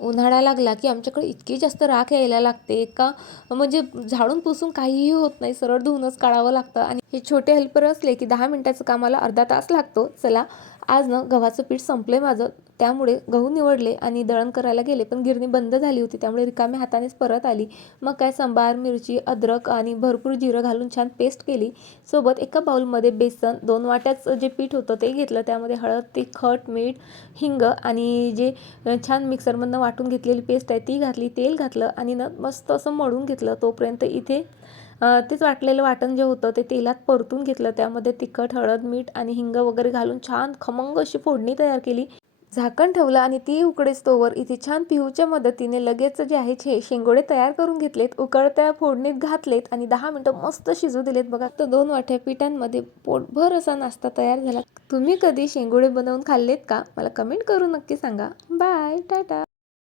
उन्हाळा लागला की आमच्याकडे इतकी जास्त राख यायला लागते का? म्हणजे झाडून पुसून काहीही होत नाही. सरळ धुवूनच काढावं लागतं आणि हे छोटे हेल्पर असले की दहा मिनटाचं कामाला अर्धा तास लागतो. चला आज ना गव्हाचं पीठ संपलं आहे माझं. त्यामुळे गहू निवडले आणि दळण करायला गेले पण गिरणी बंद झाली होती त्यामुळे रिकाम्या हातानेच परत आली. मग काय सांबार मिरची अद्रक आणि भरपूर जिरं घालून छान पेस्ट केली. सोबत एका बाऊलमध्ये बेसन दोन वाट्याचं जे पीठ होतं ते घेतलं. त्यामध्ये हळद तिखट मीठ हिंग आणि जे छान मिक्सरमधनं वाटून घेतलेली पेस्ट आहे ती घातली तेल घातलं आणि न मस्त असं मळून घेतलं. तोपर्यंत इथे तेच वाटलेलं वाटण जे होतं ते तेलात परतून घेतलं. त्यामध्ये तिखट हळद मीठ आणि हिंग वगैरे घालून छान खमंग अशी फोडणी तयार केली. झाकण ठेवलं आणि ती उकडेच तोवर इथे छान पिहूच्या मदतीने लगेच जे आहे छे शेंगोडे तयार करून घेतलेत उकळत्या फोडणीत घातलेत आणि दहा मिनटं मस्त शिजू दिलेत. बघा तर दोन वाट्या पिठांमध्ये पोटभर असा नाश्ता तयार झाला. तुम्ही कधी शेंगोडे बनवून खाल्लेत का? मला कमेंट करून नक्की सांगा. बाय टाटा!